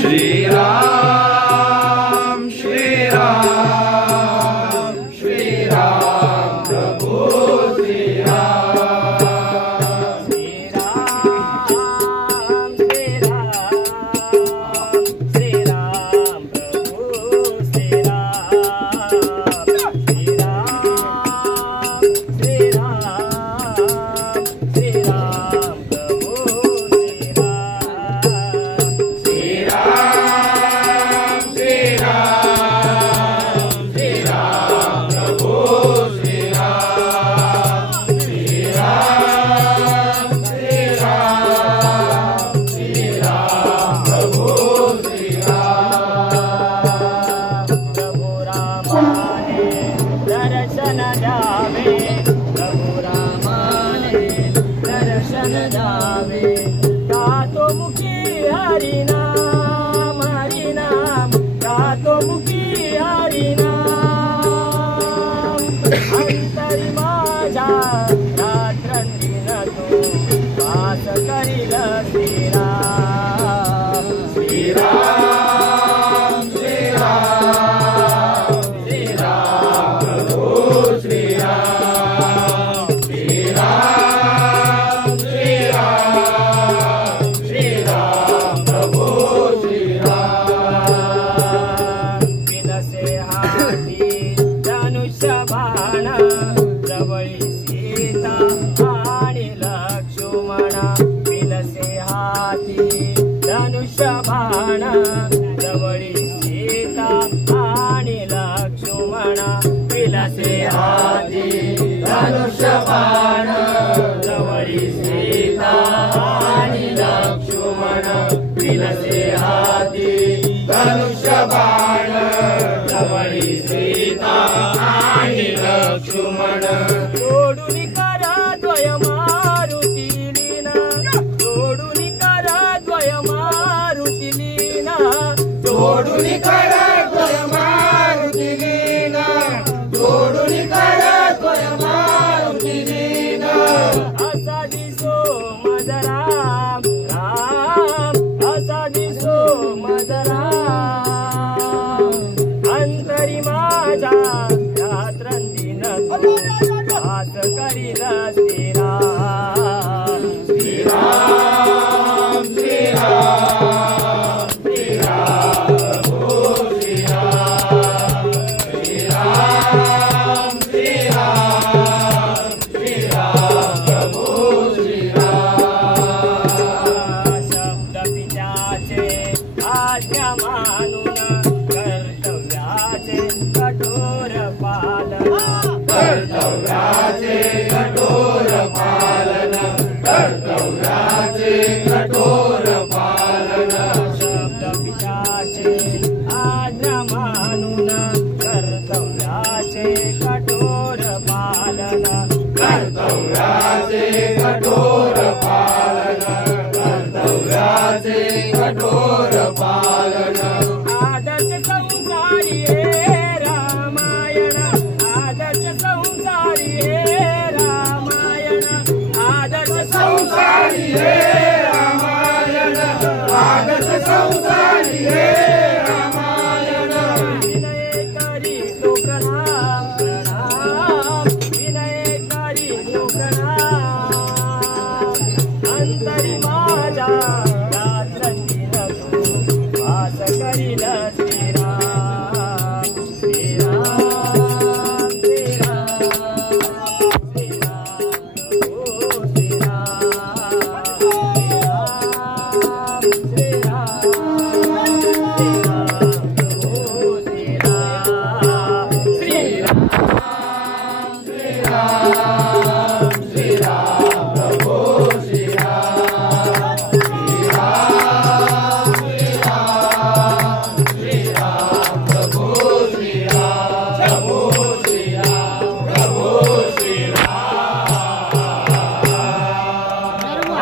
श्री राम श्री राम श्री राम प्रभु श्री राम श्री राम श्री राम श्री राम प्रभु श्री राम श्री राम श्री राम श्री राम प्रभु श्री राम श्री राम श्री राम प्रभु श्री राम श्री राम श्री राम श्री राम प्रभु श्री राम प्रभु रामाने दर्शन द्यावे प्रभु रामाने दर्शन द्यावे गातो मुखी हरिनाम हरिनाम गातो मुखी हरिनाम अंतरी माझ्या रात्रंदिन तू वास करील श्रीराम श्री राम श्री राम श्री राम प्रभु श्री राम श्री राम श्री राम श्री राम प्रभु श्री राम विलसे हाती धनुष्य बाण जवळी सीता आणि लक्ष्मण विलसे हाती धनुष्य बाण जवळी सीता आणि लक्ष्मण विलसे हाती धनुष्य बाण जवळी सीता आणि लक्ष्मण विलसे हाती धनुष्य बाण जवळी सीता आणि लक्ष्मण जोडून करा द्वय मारुती लीना जोडून करा द्वय मारुती लीना जोडून करा द्वय मारुती लीना जोडून करा द्वय मारुती लीना असा दिसो मज राम राम असा दिसो मज राम अंतरी माझा रात्रंदिन तू वास करील श्रीराम श्री राम श्री राम श्री राम प्रभु श्री राम श्री राम श्री राम श्री राम प्रभु श्री राम शब्द पित्याचे आज्ञा मानून कर्तव्याचे कठोर पालन कर्तव्याचे कठोर पालन कर्तव्याचे कठोर पालन शब्द पित्याचे आज्ञा मानून कर्तव्याचे कठोर पालन कर्तव्याचे कठोर पालन कर्तव्याचे कठोर पालन आदर्श संसारी हे रामायण आदर्श संसारी हे रामायण आदर्श संसारी हे रामायण आदर्श संसारी हे रामायण विनय करी तो प्रणाम प्रणाम विनय करी तो प्रणाम अंतरी माझ्या रात्रंदिन तू वास करील श्रीराम श्रीराम श्रीराम श्रीराम ओ श्रीराम श्रीराम श्रीराम श्रीराम ओ श्रीराम श्रीराम श्री राम